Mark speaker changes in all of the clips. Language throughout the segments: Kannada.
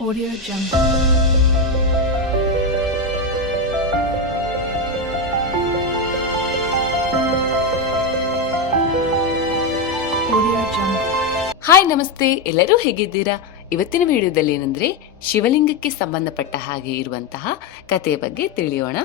Speaker 1: Audio Jungle.
Speaker 2: ಹಾಯ್ ನಮಸ್ತೆ. ಎಲ್ಲರೂ ಹೇಗಿದ್ದೀರಾ? ಇವತ್ತಿನ ವಿಡಿಯೋದಲ್ಲಿ ಏನಂದ್ರೆ, ಶಿವಲಿಂಗಕ್ಕೆ ಸಂಬಂಧಪಟ್ಟ ಹಾಗೆ ಇರುವಂತಹ ಕಥೆಯ ಬಗ್ಗೆ ತಿಳಿಯೋಣ.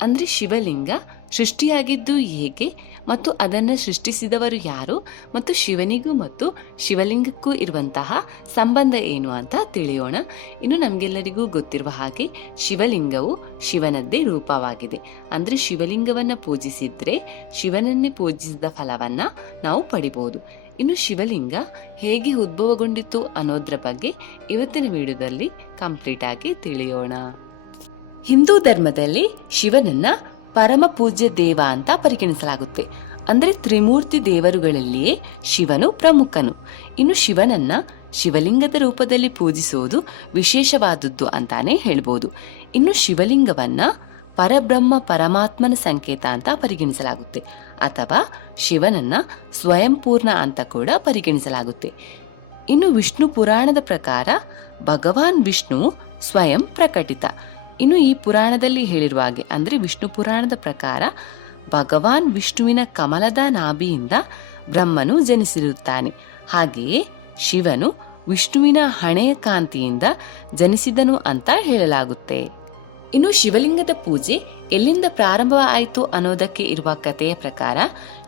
Speaker 2: ಅಂದ್ರೆ ಶಿವಲಿಂಗ ಸೃಷ್ಟಿಯಾಗಿದ್ದು ಹೇಗೆ ಮತ್ತು ಅದನ್ನು ಸೃಷ್ಟಿಸಿದವರು ಯಾರು ಮತ್ತು ಶಿವನಿಗೂ ಮತ್ತು ಶಿವಲಿಂಗಕ್ಕೂ ಇರುವಂತಹ ಸಂಬಂಧ ಏನು ಅಂತ ತಿಳಿಯೋಣ. ಇನ್ನು ನಮಗೆಲ್ಲರಿಗೂ ಗೊತ್ತಿರುವ ಹಾಗೆ ಶಿವಲಿಂಗವು ಶಿವನದ್ದೇ ರೂಪವಾಗಿದೆ. ಅಂದರೆ ಶಿವಲಿಂಗವನ್ನು ಪೂಜಿಸಿದ್ರೆ ಶಿವನನ್ನೇ ಪೂಜಿಸಿದ ಫಲವನ್ನು ನಾವು ಪಡಿಬೋದು. ಇನ್ನು ಶಿವಲಿಂಗ ಹೇಗೆ ಉದ್ಭವಗೊಂಡಿತು ಅನ್ನೋದ್ರ ಬಗ್ಗೆ ಇವತ್ತಿನ ವಿಡಿಯೋದಲ್ಲಿ ಕಂಪ್ಲೀಟ್ ಆಗಿ ತಿಳಿಯೋಣ. ಹಿಂದೂ ಧರ್ಮದಲ್ಲಿ ಶಿವನನ್ನ ಪರಮ ಪೂಜ್ಯ ದೇವ ಅಂತ ಪರಿಗಣಿಸಲಾಗುತ್ತೆ. ಅಂದರೆ ತ್ರಿಮೂರ್ತಿ ದೇವರುಗಳಲ್ಲಿಯೇ ಶಿವನು ಪ್ರಮುಖನು. ಇನ್ನು ಶಿವನನ್ನ ಶಿವಲಿಂಗದ ರೂಪದಲ್ಲಿ ಪೂಜಿಸುವುದು ವಿಶೇಷವಾದದ್ದು ಅಂತಾನೆ ಹೇಳ್ಬೋದು. ಇನ್ನು ಶಿವಲಿಂಗವನ್ನ ಪರಬ್ರಹ್ಮ ಪರಮಾತ್ಮನ ಸಂಕೇತ ಅಂತ ಪರಿಗಣಿಸಲಾಗುತ್ತೆ. ಅಥವಾ ಶಿವನನ್ನ ಸ್ವಯಂಪೂರ್ಣ ಅಂತ ಕೂಡ ಪರಿಗಣಿಸಲಾಗುತ್ತೆ. ಇನ್ನು ವಿಷ್ಣು ಪುರಾಣದ ಪ್ರಕಾರ ಭಗವಾನ್ ವಿಷ್ಣು ಸ್ವಯಂ ಪ್ರಕಟಿತ. ಇನ್ನು ಈ ಪುರಾಣದಲ್ಲಿ ಹೇಳಿರುವ ಹಾಗೆ, ಅಂದ್ರೆ ವಿಷ್ಣು ಪುರಾಣದ ಪ್ರಕಾರ ಭಗವಾನ್ ವಿಷ್ಣುವಿನ ಕಮಲದ ನಾಭಿಯಿಂದ ಬ್ರಹ್ಮನು ಜನಿಸಿರುತ್ತಾನೆ. ಹಾಗೆಯೇ ಶಿವನು ವಿಷ್ಣುವಿನ ಹಣೆಯ ಕಾಂತಿಯಿಂದ ಜನಿಸಿದನು ಅಂತ ಹೇಳಲಾಗುತ್ತೆ. ಇನ್ನು ಶಿವಲಿಂಗದ ಪೂಜೆ ಎಲ್ಲಿಂದ ಪ್ರಾರಂಭ ಆಯಿತು ಅನ್ನೋದಕ್ಕೆ ಇರುವ ಕಥೆಯ ಪ್ರಕಾರ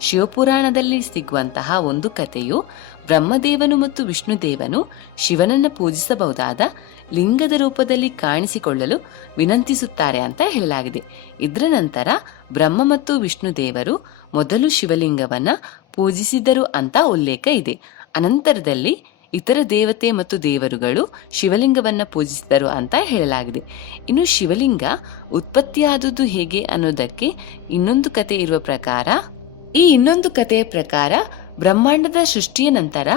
Speaker 2: ಶಿವಪುರಾಣದಲ್ಲಿ ಸಿಗುವಂತಹ ಒಂದು ಕಥೆಯು ಬ್ರಹ್ಮದೇವನು ಮತ್ತು ವಿಷ್ಣುದೇವನು ಶಿವನನ್ನು ಪೂಜಿಸಬಹುದಾದ ಲಿಂಗದ ರೂಪದಲ್ಲಿ ಕಾಣಿಸಿಕೊಳ್ಳಲು ವಿನಂತಿಸುತ್ತಾರೆ ಅಂತ ಹೇಳಲಾಗಿದೆ. ಇದರ ನಂತರ ಬ್ರಹ್ಮ ಮತ್ತು ವಿಷ್ಣುದೇವರು ಮೊದಲು ಶಿವಲಿಂಗವನ್ನ ಪೂಜಿಸಿದರು ಅಂತ ಉಲ್ಲೇಖ ಇದೆ. ಅನಂತರದಲ್ಲಿ ಇತರ ದೇವತೆ ಮತ್ತು ದೇವರುಗಳು ಶಿವಲಿಂಗವನ್ನ ಪೂಜಿಸಿದರು ಅಂತ ಹೇಳಲಾಗಿದೆ. ಇನ್ನು ಶಿವಲಿಂಗ ಉತ್ಪತ್ತಿಯಾದುದು ಹೇಗೆ ಅನ್ನೋದಕ್ಕೆ ಇನ್ನೊಂದು ಕತೆ ಇರುವ ಪ್ರಕಾರ ಈ ಇನ್ನೊಂದು ಕಥೆಯ ಪ್ರಕಾರ ಬ್ರಹ್ಮಾಂಡದ ಸೃಷ್ಟಿಯ ನಂತರ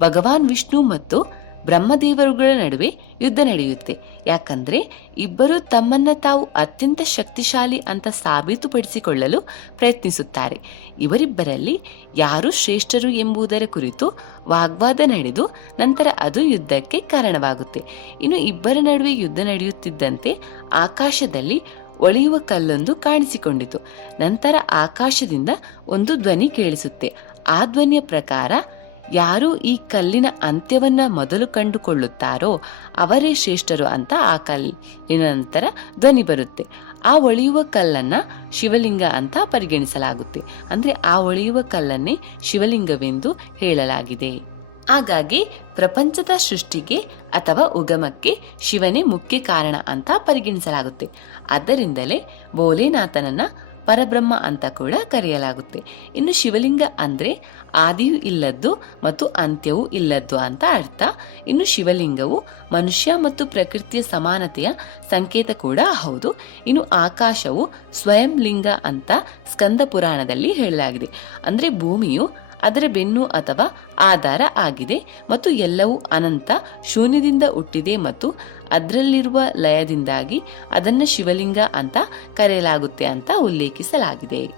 Speaker 2: ಭಗವಾನ್ ವಿಷ್ಣು ಮತ್ತು ಬ್ರಹ್ಮದೇವರುಗಳ ನಡುವೆ ಯುದ್ಧ ನಡೆಯುತ್ತೆ. ಯಾಕಂದ್ರೆ ಇಬ್ಬರು ತಮ್ಮನ್ನ ತಾವು ಅತ್ಯಂತ ಶಕ್ತಿಶಾಲಿ ಅಂತ ಸಾಬೀತುಪಡಿಸಿಕೊಳ್ಳಲು ಪ್ರಯತ್ನಿಸುತ್ತಾರೆ. ಇವರಿಬ್ಬರಲ್ಲಿ ಯಾರು ಶ್ರೇಷ್ಠರು ಎಂಬುದರ ಕುರಿತು ವಾಗ್ವಾದ ನಡೆದು ನಂತರ ಅದು ಯುದ್ಧಕ್ಕೆ ಕಾರಣವಾಗುತ್ತೆ. ಇನ್ನು ಇಬ್ಬರ ನಡುವೆ ಯುದ್ಧ ನಡೆಯುತ್ತಿದ್ದಂತೆ ಆಕಾಶದಲ್ಲಿ ಒಳೆಯುವ ಕಲ್ಲೊಂದು ಕಾಣಿಸಿಕೊಂಡಿತು. ನಂತರ ಆಕಾಶದಿಂದ ಒಂದು ಧ್ವನಿ ಕೇಳಿಸುತ್ತೆ. ಆ ಧ್ವನಿಯ ಪ್ರಕಾರ ಯಾರು ಈ ಕಲ್ಲಿನ ಅಂತ್ಯವನ್ನ ಮೊದಲು ಕಂಡುಕೊಳ್ಳುತ್ತಾರೋ ಅವರೇ ಶ್ರೇಷ್ಠರು ಅಂತ ಆ ಕಲ್ಲಿನ ನಂತರ ಧ್ವನಿ ಬರುತ್ತೆ. ಆ ಒಳೆಯುವ ಕಲ್ಲನ್ನ ಶಿವಲಿಂಗ ಅಂತ ಪರಿಗಣಿಸಲಾಗುತ್ತೆ. ಅಂದ್ರೆ ಆ ಒಳೆಯುವ ಕಲ್ಲನ್ನೇ ಶಿವಲಿಂಗವೆಂದು ಹೇಳಲಾಗಿದೆ. ಹಾಗಾಗಿ ಪ್ರಪಂಚದ ಸೃಷ್ಟಿಗೆ ಅಥವಾ ಉಗಮಕ್ಕೆ ಶಿವನೇ ಮುಖ್ಯ ಕಾರಣ ಅಂತ ಪರಿಗಣಿಸಲಾಗುತ್ತೆ. ಆದ್ದರಿಂದಲೇ ಭೋಲೆನಾಥನನ್ನ ಪರಬ್ರಹ್ಮ ಅಂತ ಕೂಡ ಕರೆಯಲಾಗುತ್ತೆ. ಇನ್ನು ಶಿವಲಿಂಗ ಅಂದ್ರೆ ಆದಿಯೂ ಇಲ್ಲದ್ದು ಮತ್ತು ಅಂತ್ಯವೂ ಇಲ್ಲದ್ದು ಅಂತ ಅರ್ಥ. ಇನ್ನು ಶಿವಲಿಂಗವು ಮನುಷ್ಯ ಮತ್ತು ಪ್ರಕೃತಿಯ ಸಮಾನತೆಯ ಸಂಕೇತ ಕೂಡ ಹೌದು. ಇನ್ನು ಆಕಾಶವು ಸ್ವಯಂ ಲಿಂಗ ಅಂತ ಸ್ಕಂದ ಪುರಾಣದಲ್ಲಿ ಹೇಳಲಾಗಿದೆ. ಅಂದ್ರೆ ಭೂಮಿಯು ಅದರ ಬೆನ್ನು ಅಥವಾ ಆಧಾರ ಆಗಿದೆ ಮತ್ತು ಎಲ್ಲವೂ ಅನಂತ ಶೂನ್ಯದಿಂದ ಹುಟ್ಟಿದೆ ಮತ್ತು ಅದರಲ್ಲಿರುವ ಲಯದಿಂದಾಗಿ ಅದನ್ನು ಶಿವಲಿಂಗ ಅಂತ ಕರೆಯಲಾಗುತ್ತೆ ಅಂತ ಉಲ್ಲೇಖಿಸಲಾಗಿದೆ.